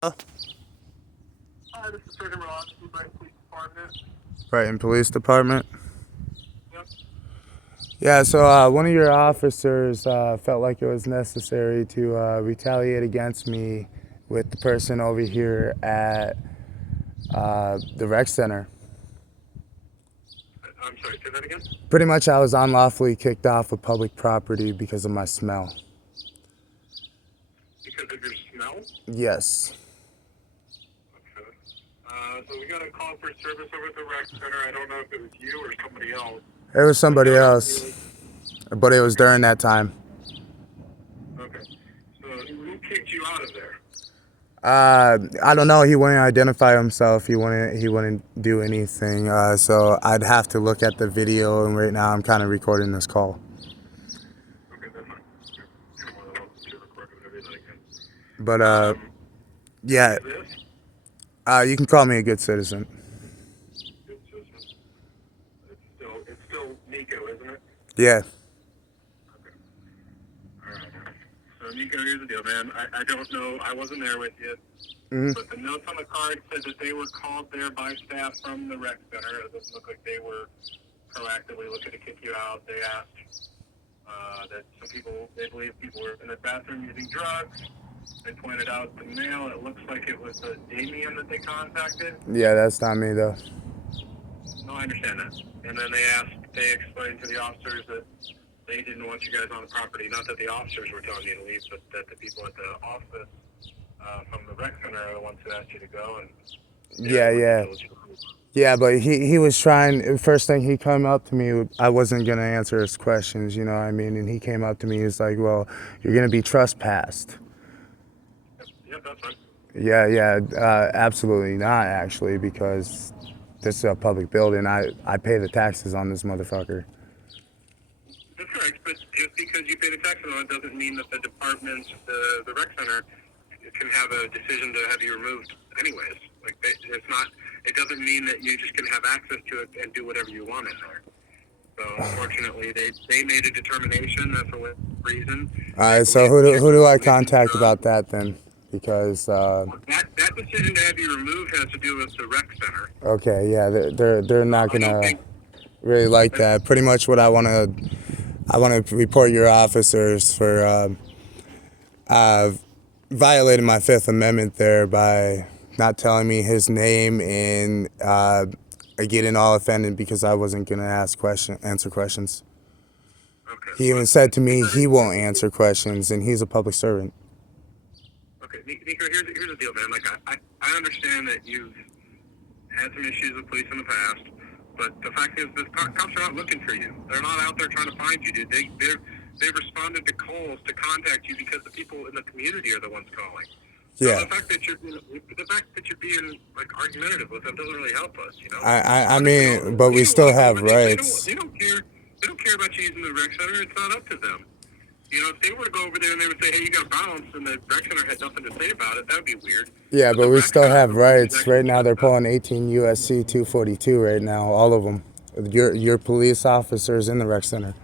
Hi, this is Sergeant Ross from Brighton Police Department. Brighton Police Department. Yep. Yeah, so one of your officers felt like it was necessary to retaliate against me with the person over here at the rec center. I'm sorry, say that again? Pretty much, I was unlawfully kicked off of public property because of my smell. Because of your smell? Yes. Okay. So we got a call for service over at the rec center. I don't know if it was you or somebody else. It was somebody else, but it was during that time. Okay. So who kicked you out of there? I don't know. He wouldn't identify himself. He wouldn't do anything. So I'd have to look at the video. And right now, I'm kind of recording this call. Okay, that's fine. I don't want to record whatever you like. But yeah, Is this? you can call me a good citizen. It's still Nico, isn't it? Yeah. Okay. All right. So Nico, here's the deal, man. I don't know. I wasn't there with you. Mm-hmm. But the notes on the card said that they were called there by staff from the rec center. It doesn't look like they were proactively looking to kick you out. They asked that some people, they believe people were in the bathroom using drugs. They pointed out the mail. It looks like it was Damien that they contacted. Yeah, that's not me though. No, I understand that. And then they explained to the officers that they didn't want you guys on the property. Not that the officers were telling you to leave, but that the people at the office from the rec center are the ones who asked you to go. And Yeah, but he was trying. First thing he came up to me, I wasn't gonna answer his questions. You know what I mean? And he came up to me. He's like, "Well, you're gonna be trespassed." Yep, that's fine. Yeah, absolutely not actually, because this is a public building. I pay the taxes on this motherfucker. That's correct, but just because you pay the taxes on it doesn't mean that the department, the rec center, can have a decision to have you removed anyways. Like, it's not, it doesn't mean that you just can have access to it and do whatever you want in there. So, unfortunately, they made a determination, that's for what reason. All right, so who do I contact about that then? Because that decision to have you removed has to do with the rec center. okay, yeah, they're not gonna really like that. Pretty much what I want to report your officers for violating my Fifth Amendment there by not telling me his name and getting all offended because I wasn't gonna answer questions. Okay. He even said to me he won't answer questions, and he's a public servant. Okay, Nico, here's the deal, man. Like, I understand that you've had some issues with police in the past, but the fact is, the cops are not looking for you. They're not out there trying to find you, dude. They've responded to calls to contact you because the people in the community are the ones calling. Yeah. So the fact that you're being like argumentative with them doesn't really help us, you know. I mean, but we still have rights. They don't care. They don't care about you using the rec center. It's not up to them. You know, if they were to go over there and they would say, "Hey, you got bounced," and the rec center had nothing to say about it, that would be weird. Yeah, but we still have rights. Right now, they're pulling 18 USC 242 right now, all of them. Your police officers in the rec center.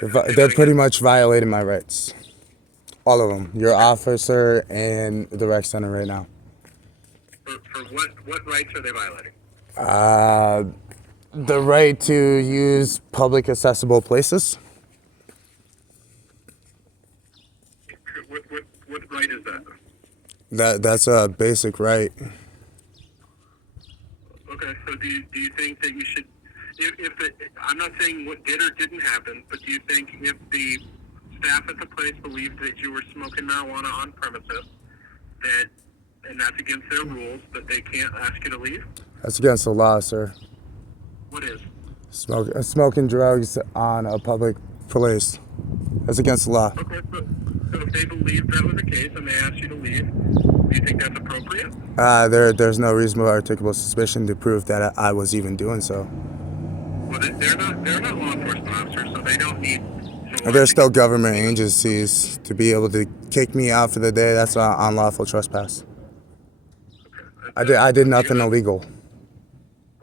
They're pretty much violating my rights. All of them. Your officer and the rec center right now. For what rights are they violating? The right to use public accessible places. What right is that? That's a basic right. Okay, so do you think that you should, I'm not saying what did or didn't happen, but do you think if the staff at the place believed that you were smoking marijuana on premises, and that's against their rules, that they can't ask you to leave? That's against the law, sir. What is? Smoking drugs on a public place. That's against the law. Okay, so if they believed that was the case and they asked you to leave, do you think that's appropriate? There's no reasonable articulable suspicion to prove that I was even doing so. Well, they're not law enforcement officers, so they don't need. They're still government agencies. To be able to kick me out for the day, that's unlawful trespass. Okay. I did nothing illegal.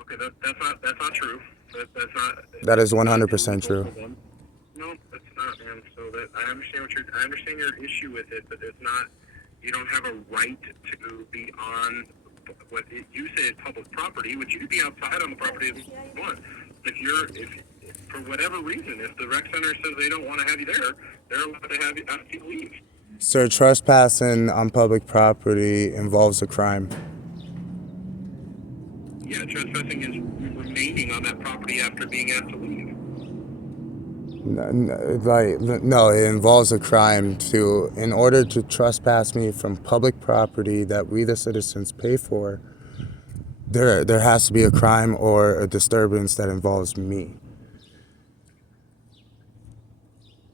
Okay, that's not true. That's not. That is 100% true. No, that's not, man. So I understand your issue with it, but it's not. You don't have a right to be on what you say is public property, which you could be outside on the property if you want. If for whatever reason, if the rec center says they don't want to have you there, they're allowed to ask you to leave. Sir, trespassing on public property involves a crime. Yeah, trespassing is remaining on that property after being asked to leave. No, it involves a crime. In order to trespass me from public property that we the citizens pay for, there has to be a crime or a disturbance that involves me.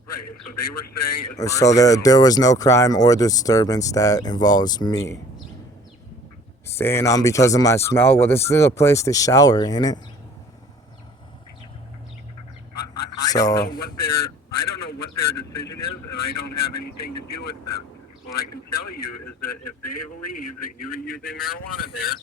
Right, and so they were saying, as far So as I know, there was no crime or disturbance that involves me. Staying on because of my smell. Well, this is a place to shower, ain't it? I don't know what their decision is, and I don't have anything to do with them. What I can tell you is that if they believe that you were using marijuana there,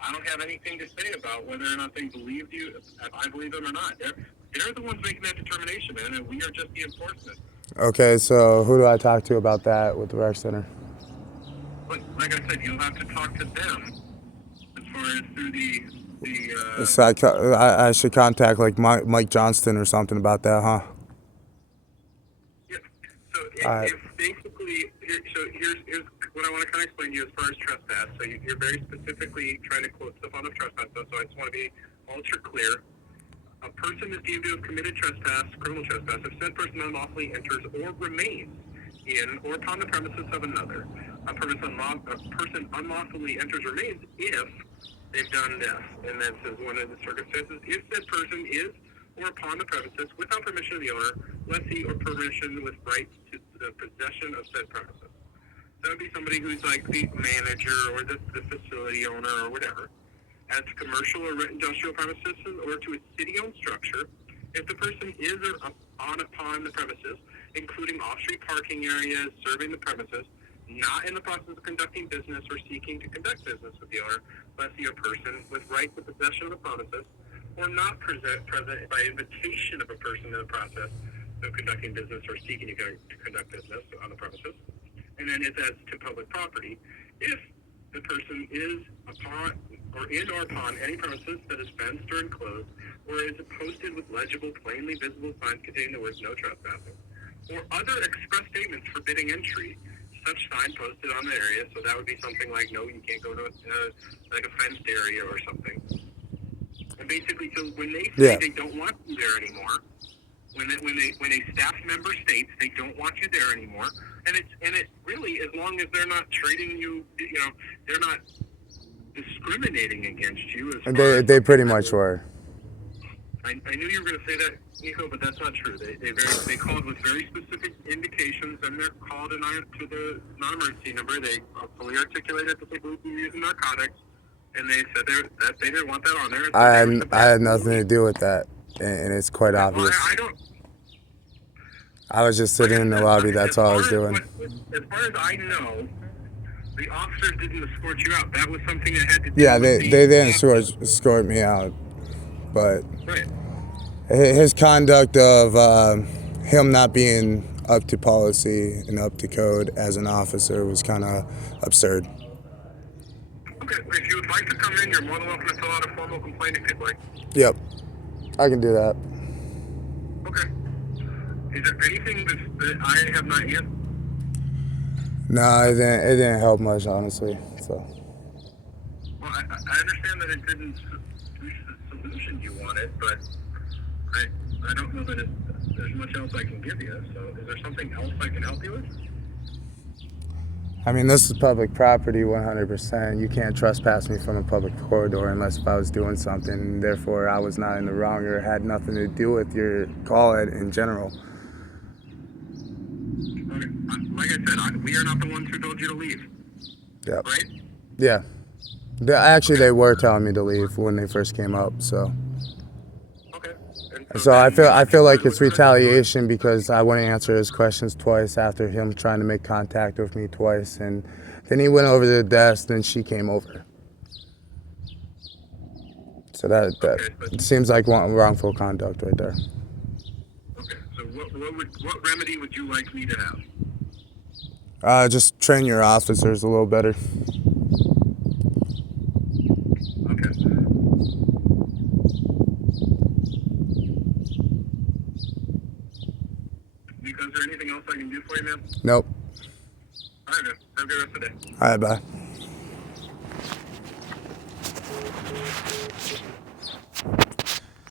I don't have anything to say about whether or not they believed you, if I believe them or not. They're the ones making that determination, man, and we are just the enforcement. Okay, so who do I talk to about that with the rec center? But like I said, you'll have to talk to them as far as through the So I should contact like Mike Johnston or something about that, huh? yeah. So Alright. if basically, here's what I want to kind of explain to you as far as trespass. So you're very specifically trying to quote stuff on the trespass, so I just want to be ultra clear. A person is deemed to have committed trespass, criminal trespass, if said person unlawfully enters or remains in or upon the premises of another. A person unlawfully enters or remains if they've done this. And that says one of the circumstances, if said person is or upon the premises without permission of the owner, lessee, or permission with rights to the possession of said premises. That would be somebody who's like the manager or the facility owner or whatever. As to commercial or industrial premises or to a city-owned structure, if the person is or upon the premises, including off-street parking areas, serving the premises, not in the process of conducting business or seeking to conduct business with the owner, lessee or person with right to possession of the premises, or not present by invitation of a person in the process of conducting business or seeking to conduct business on the premises. And then it's as to public property, if the person is upon or in or upon any premises that is fenced or enclosed, or is posted with legible, plainly visible signs containing the words "no trespassing," or other express statements forbidding entry. Such sign posted on the area, so that would be something like, "No, you can't go to like a fenced area or something." And basically, so when they say they don't want you there anymore, when a staff member states they don't want you there anymore, and it really, as long as they're not treating you, they're not discriminating against you. They pretty much were. I knew you were going to say that, Nico, but that's not true. They called with very specific indications, and they're called to the non-emergency number. They fully articulated that they believe you were using narcotics, and they said that they didn't want that on there. I had nothing to do with that, and it's quite obvious. I was just sitting in the lobby. That's all I was doing. As far as I know, the officers didn't escort you out. That was something that had to do Yeah, with they didn't escort me out, but right. His conduct of him not being up to policy and up to code as an officer was kind of absurd. Okay, if you would like to come in, you're more than welcome to fill out a formal complaint if you'd like. Yep, I can do that. Okay. Is there anything that I have not yet? No, it didn't help much, honestly. So. Well, I understand that it didn't reach the solution you wanted, but I don't know that there's much else I can give you. So is there something else I can help you with? I mean, this is public property 100%. You can't trespass me from a public corridor unless if I was doing something. Therefore, I was not in the wrong or had nothing to do with your call in general. Okay. Like I said, we are not the ones who told you to leave. Yep. Right? Yeah. They were telling me to leave when they first came up, so. Okay. So I feel like it's retaliation because I wouldn't answer his questions twice after him trying to make contact with me twice, and then he went over to the desk, then she came over. So that seems like wrongful conduct right there. Okay. So what remedy would you like me to have? Just train your officers a little better. Okay. Nico, is there anything else I can do for you, man? Nope. All right, man. Have a good rest of the day. All right, bye.